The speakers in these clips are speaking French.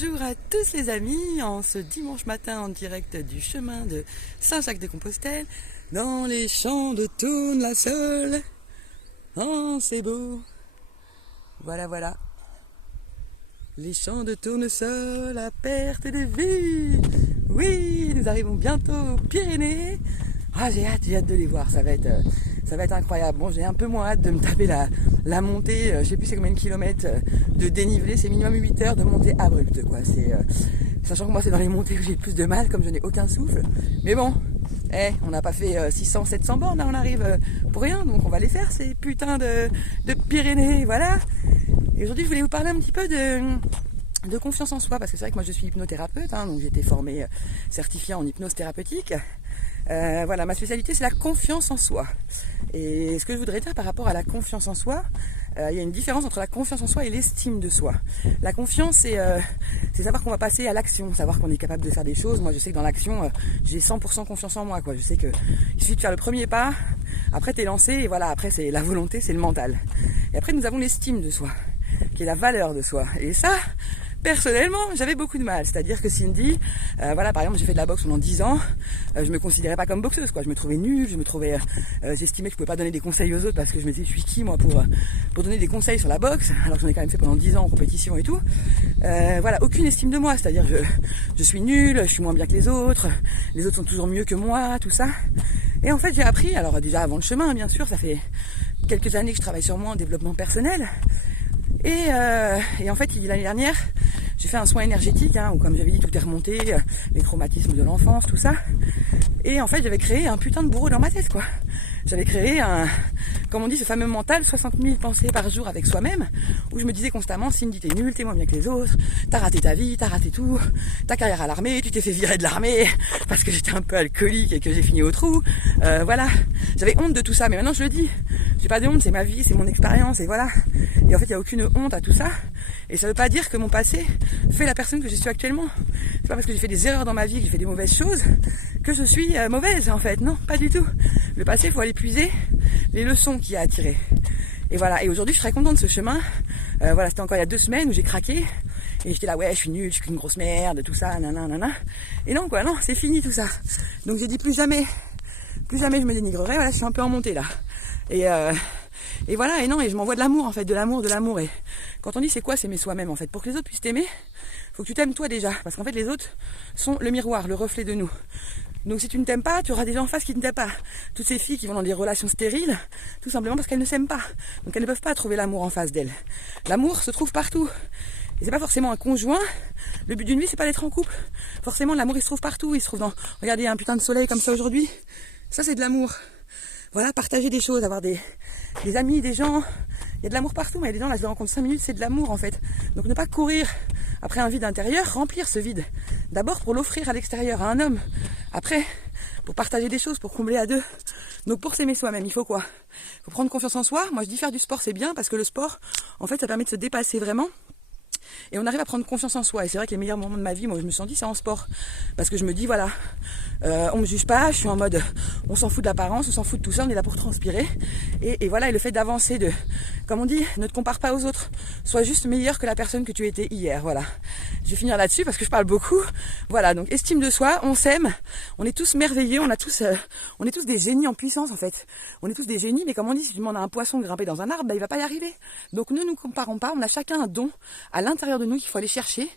Bonjour à tous les amis, en ce dimanche matin en direct du chemin de Saint-Jacques-de-Compostelle, dans les champs de Tourne-la-Seule. Oh, c'est beau. Voilà. Les champs de Tournesol à perte de vue. Oui, nous arrivons bientôt aux Pyrénées. Ah, j'ai hâte de les voir, ça va être incroyable. Bon, j'ai un peu moins hâte de me taper la montée, je sais plus c'est combien de kilomètres de dénivelé, c'est minimum 8 heures de montée abrupte, quoi. Sachant que moi c'est dans les montées où j'ai le plus de mal, comme je n'ai aucun souffle. Mais bon, on n'a pas fait 600, 700 bornes, là on arrive pour rien, donc on va les faire ces putains de Pyrénées, voilà. Et aujourd'hui je voulais vous parler un petit peu de confiance en soi, parce que c'est vrai que moi je suis hypnothérapeute, donc j'ai été formée certifiée en hypnose thérapeutique. Voilà, ma spécialité c'est la confiance en soi. Et ce que je voudrais dire par rapport à la confiance en soi, il y a une différence entre la confiance en soi et l'estime de soi. La confiance c'est savoir qu'on va passer à l'action, savoir qu'on est capable de faire des choses. Moi je sais que dans l'action j'ai 100% confiance en moi, quoi. Je sais que il suffit de faire le premier pas, après t'es lancé et voilà, après c'est la volonté, c'est le mental. Et après nous avons l'estime de soi, qui est la valeur de soi. Et ça, personnellement, j'avais beaucoup de mal. C'est-à-dire que Cindy, par exemple, j'ai fait de la boxe pendant 10 ans, je me considérais pas comme boxeuse, quoi. Je me trouvais nulle, j'estimais que je pouvais pas donner des conseils aux autres parce que je me disais, je suis qui, moi, pour donner des conseils sur la boxe, alors que j'en ai quand même fait pendant 10 ans en compétition et tout. Aucune estime de moi, c'est-à-dire je suis nulle, je suis moins bien que les autres sont toujours mieux que moi, tout ça. Et en fait, j'ai appris, alors déjà avant le chemin, bien sûr, ça fait quelques années que je travaille sur moi en développement personnel. Et en fait, l'année dernière, j'ai fait un soin énergétique, où comme j'avais dit, tout est remonté, les traumatismes de l'enfance, tout ça. Et en fait, j'avais créé un putain de bourreau dans ma tête, quoi. J'avais créé comme on dit, ce fameux mental, 60 000 pensées par jour avec soi-même, où je me disais constamment, Cindy, t'es nulle, t'es moins bien que les autres, t'as raté ta vie, t'as raté tout, ta carrière à l'armée, tu t'es fait virer de l'armée, parce que j'étais un peu alcoolique et que j'ai fini au trou, voilà. J'avais honte de tout ça, mais maintenant je le dis, j'ai pas de honte, c'est ma vie, c'est mon expérience, et voilà. Et en fait, il n'y a aucune honte à tout ça, et ça veut pas dire que mon passé fait la personne que je suis actuellement. C'est pas parce que j'ai fait des erreurs dans ma vie, que j'ai fait des mauvaises choses, que je suis mauvaise, en fait. Non, pas du tout. Le passé, il faut aller puiser les leçons qu'il y a à tirer. Et voilà. Et aujourd'hui, je suis très contente de ce chemin. C'était encore il y a 2 semaines où j'ai craqué. Et j'étais là, ouais, je suis nulle, je suis une grosse merde, tout ça, nanana. Et non, c'est fini tout ça. Donc j'ai dit plus jamais je me dénigrerai. Voilà, je suis un peu en montée là. Et voilà, et je m'envoie de l'amour en fait, de l'amour. Et quand on dit c'est quoi s'aimer soi-même en fait, pour que les autres puissent t'aimer, faut que tu t'aimes toi déjà. Parce qu'en fait, les autres sont le miroir, le reflet de nous. Donc si tu ne t'aimes pas, tu auras des gens en face qui ne t'aiment pas. Toutes ces filles qui vont dans des relations stériles, tout simplement parce qu'elles ne s'aiment pas. Donc elles ne peuvent pas trouver l'amour en face d'elles. L'amour se trouve partout. Et c'est pas forcément un conjoint. Le but d'une vie, c'est pas d'être en couple. Forcément, l'amour, il se trouve partout. Il se trouve regardez, un putain de soleil comme ça aujourd'hui. Ça, c'est de l'amour. Voilà, partager des choses, avoir des amis, des gens. Il y a de l'amour partout, mais il y a des gens, là, je les rencontre 5 minutes, c'est de l'amour, en fait. Donc ne pas courir après un vide intérieur, remplir ce vide. D'abord pour l'offrir à l'extérieur, à un homme. Après, pour partager des choses, pour combler à 2. Donc pour s'aimer soi-même, il faut quoi? Il faut prendre confiance en soi. Moi, je dis faire du sport, c'est bien, parce que le sport, en fait, ça permet de se dépasser vraiment. Et on arrive à prendre confiance en soi. Et c'est vrai que les meilleurs moments de ma vie, moi je me sens dit, c'est en sport. Parce que je me dis, voilà, on me juge pas, je suis en mode, on s'en fout de l'apparence, on s'en fout de tout ça, on est là pour transpirer. Et voilà, et le fait d'avancer, comme on dit, ne te compare pas aux autres. Sois juste meilleur que la personne que tu étais hier, voilà. Je vais finir là-dessus parce que je parle beaucoup. Voilà, donc estime de soi, on s'aime, on est tous merveilleux, on est tous des génies en puissance en fait. On est tous des génies, mais comme on dit, si tu demandes à un poisson de grimper dans un arbre, il va pas y arriver. Donc ne nous comparons pas, on a chacun un don à l'intérieur de nous qu'il faut aller chercher,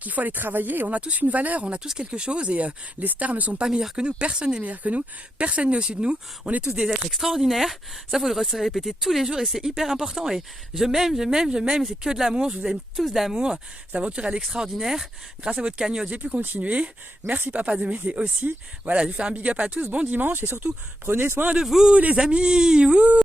qu'il faut aller travailler. Et on a tous une valeur, on a tous quelque chose, et les stars ne sont pas meilleures que nous, personne n'est meilleur que nous, personne n'est au-dessus de nous, on est tous des êtres extraordinaires. Ça faut le répéter tous les jours et c'est hyper important. Et je m'aime, et c'est que de l'amour, je vous aime tous d'amour. Cette aventure elle est extraordinaire, grâce à votre cagnotte j'ai pu continuer. Merci papa de m'aider aussi. Voilà, je fais un big up à tous, bon dimanche, et surtout prenez soin de vous les amis. Wouh.